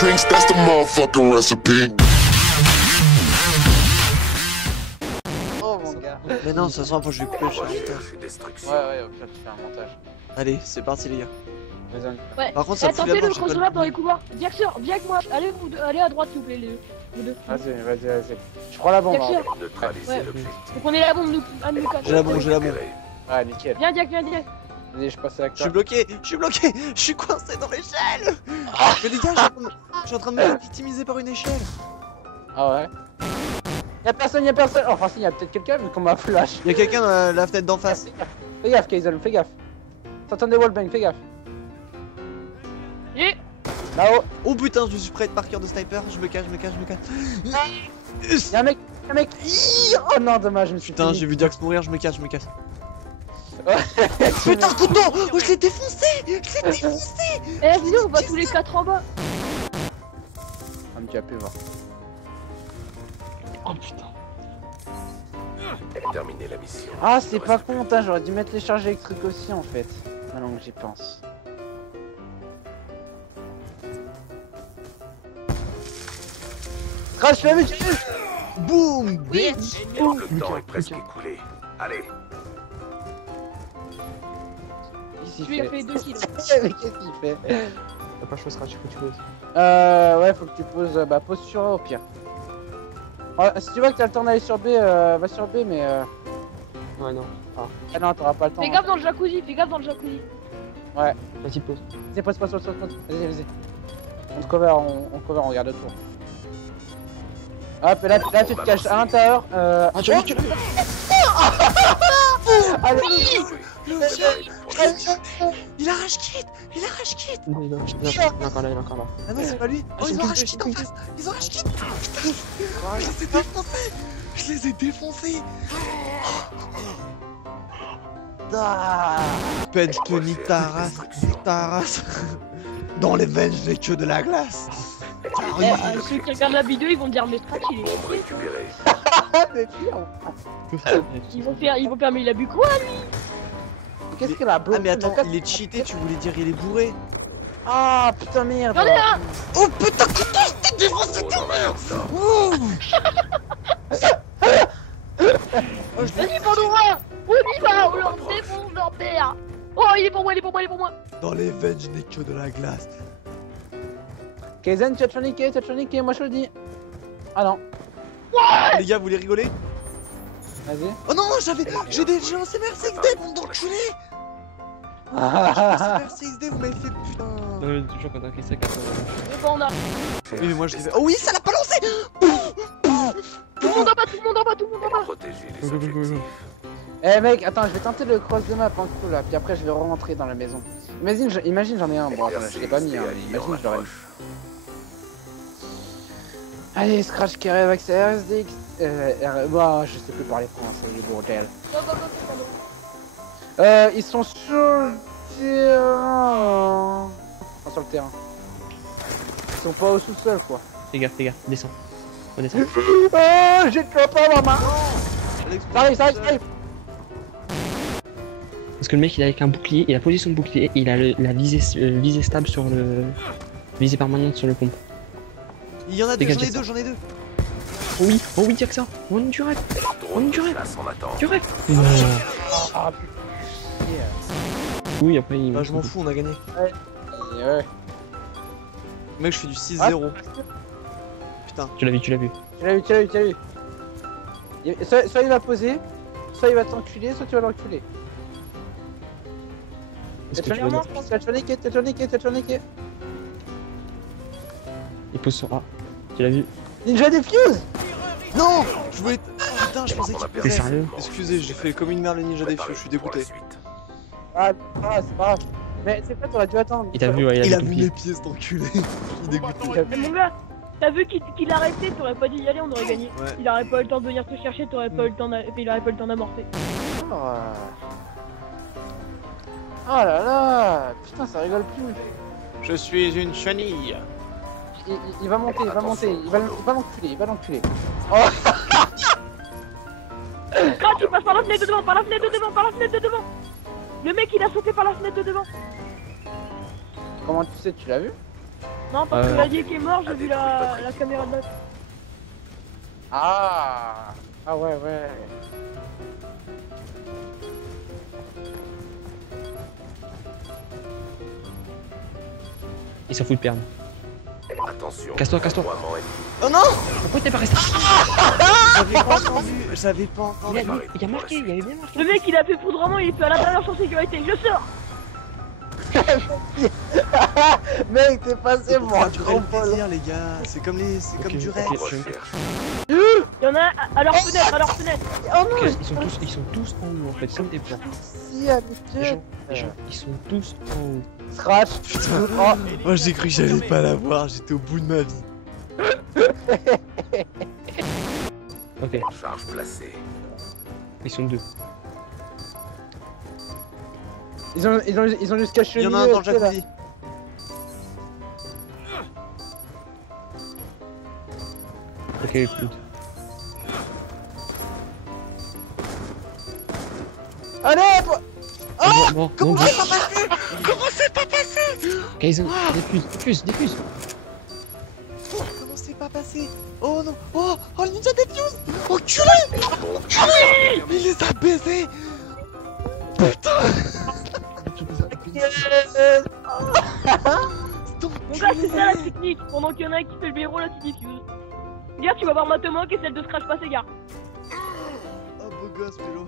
drinks, that's the motherfucking recipe. Oh mon gars. Mais non, ça sent un peu, je vais couper le chargeur. Ouais, au pire, tu fais un montage. Allez, c'est parti les gars. Vas-y. Ouais. Par contre, ça fout la Tentez de manche, j'ai pas crossover dans les le... couloirs. Jaxer, viens avec moi. Allez, allez à droite, s'il vous plaît, les deux. Vous deux. Vas-y. Je prends la bombe. Jaxer, Hein. ouais. Faut qu'on ait la bombe, nous. Un de nous quatre. J'ai la bombe, j'ai la bombe. Ouais, nickel. Viens, Jack, viens. Vas-y, je passe avec Je toi. suis bloqué, je suis coincé dans l'échelle. Mais les gars, je suis en train de me faire victimiser par une échelle. Ah ouais. Y'a personne. Enfin, si, y'a peut-être quelqu'un vu qu'on m'a flash. Y'a quelqu'un dans la fenêtre d'en face. Fais gaffe, Kaizen, fais gaffe. T'entends des wallbang, fais gaffe. Et Là-haut. Oh putain, je suis prêt par cœur de sniper, je me cache. Y'a un mec. Oh non, dommage, je me suis Putain, fini. j'ai vu Jax mourir, je me cache. Ouais. Putain, couteau. Oh, je l'ai défoncé. eh, vas-y, on va tous les quatre en bas. Ah, mais tu vas plus voir. Oh putain. Terminer la mission. Ah, c'est pas con, hein, j'aurais dû mettre les charges électriques aussi en fait. Maintenant que j'y pense. Crash, tu l'as vu, Boum, bitch. Le temps est presque écoulé. Allez. Qu'est-ce Tu qu'il lui as fait 2 kills. Mais qu'est-ce qu'il fait? T'as pas choisi Scratch, faut que tu poses. Ouais, faut que tu poses, pose sur A au pire. Ouais, si tu vois que t'as le temps d'aller sur B, va sur B, mais Ouais, non. Ah non, t'auras pas le temps. Fais gaffe dans le jacuzzi, Vas-y, pose. Vas-y, pose. Vas-y. On te cover, on cover, on regarde autour. Hop, et là tu te caches à l'intérieur. Ah, tu vois que... Allez, Il a rage quitte. Non, il est encore là. Ah non, c'est pas lui. Oh, ils ont rage quitte en face. Je les ai défoncés. Ped, je te nique ta race. Dans les veines, je n'ai que de la glace. Ceux qui regardent la vidéo, ils vont dire mais Scratch il est Bombe chier. récupérée. mais pire. Ils vont faire mais il a bu quoi lui? Qu'est-ce qu'elle a bloqué? Ah mais attends, il est cheaté, tu voulais dire il est bourré. Ah putain merde. J'en ai un. Oh putain, couteau, je t'ai défoncé ta mère. Vas-y Pandora. On y va, on leur défonce leur père. Oh il est pour moi. Dans les veines, je n'ai que de la glace. Kaizen, tu as troniqué, moi je le dis. Ah non. Les gars, vous voulez rigoler? Vas-y. Oh non, j'ai lancé Mercy XD, bande d'enculés. Mercy XD, vous m'avez fait putain. Toujours quand t'as fait ça, quand Et bon on a. Oui, mais moi je l'ai fait. Oh oui, ça l'a pas lancé. Tout le monde en bas. Protéger les objectifs. Eh mec, attends, je vais tenter le cross de map en coup là, puis après je vais rentrer dans la maison. Imagine j'en ai un, bon attends, je l'ai pas mis, hein, mais imagine je l'aurais mis. Allez, Scratch qui arrive avec sa RSDX. Bah, je sais plus parler français, les bordel. Ils sont sur le terrain. Enfin, sur le terrain. Ils sont pas au sous-sol quoi. Fais gaffe, descends. On descend. Oh, j'ai le copain dans ma main. Ça arrive. Parce que le mec il est avec un bouclier, il a posé son bouclier, et il a la visée stable sur le. Visée permanente sur le pompe. Il y en a deux, Dégage, j'en ai deux. Oh oui, y'a que ça. On est du rêve. On est du rêve. Place en attente. Du rêve. Ah Oui, après il. Bah, je m'en fous, on a gagné. putain. Ouais. Mec, je fais du 6-0. Putain. Tu l'as vu. Tu l'as vu. Soit il va poser, soit il va t'enculer, soit tu vas l'enculer. Est-ce que tu vois T'as troniqué. Il pose sur A. Tu l'as vu? Ninja Defuse. Non, je voulais. Putain, je pensais qu'il T'es perdait. sérieux? Excusez, j'ai fait comme une merde le ninja des fieux, je suis dégoûté. Ah, c'est pas grave. Mais c'est pas, t'aurais dû attendre. Il t'a vu, ouais, Il a le vu bouclier. mes pieds, cet enculé. Je suis dégoûté. Mais mon gars, t'as vu qu'il a arrêté, t'aurais pas dû y aller, on aurait gagné. Ouais. Il aurait pas eu le temps de venir te chercher, t'aurais pas eu le temps il aurait pas eu le temps d'amorcer. Oh là là. Putain, ça rigole plus. Je suis une chenille. Il va monter, il va l'enculer. Scratch, il passe par la fenêtre de devant, Le mec il a sauté par la fenêtre de devant. Comment tu sais, tu l'as vu? Non, parce que l'allié qui est mort, j'ai vu la caméra de note. Ah. Ah ouais, ouais. Il s'en fout de perdre. Attention. Casse-toi. Déploiement ennemi. Oh non! Pourquoi t'es pas resté? J'avais pas entendu, j'avais pas entendu. Il a marqué, il avait bien marqué. Le mec, il a fait foudrement, il est fait à l'intérieur sans sécurité. Je sors! Mec, t'es passé C'est pour moi. faire durer le plaisir, les gars. C'est comme du rêve. Recherche. Il y en a un à leur fenêtre, Oh non, Ok, ils sont tous en haut en fait, comme des plans. si, Les habitué. gens, ils sont tous en haut. Scratch. Oh. Moi j'ai cru que j'allais pas l'avoir, j'étais au bout de ma vie. Ok, Charge placée. ils sont deux. Ils ont juste caché Il y en a un dans le jacuzzi. Ok, écoute. Allez, Bon, Comment bon, c'est pas passé? Comment c'est pas passé? Kaizen, diffuse. Comment c'est pas passé? Oh non! Oh le ninja defuse! Enculé! Il les a baisés! Putain! Mon gars, c'est ça la technique. Pendant qu'il y en a un qui fait le blaireau, là tu diffuses. Regarde, tu vas voir Matomok et celle de Scratch passer, gars. Oh beau gosse, Pélo.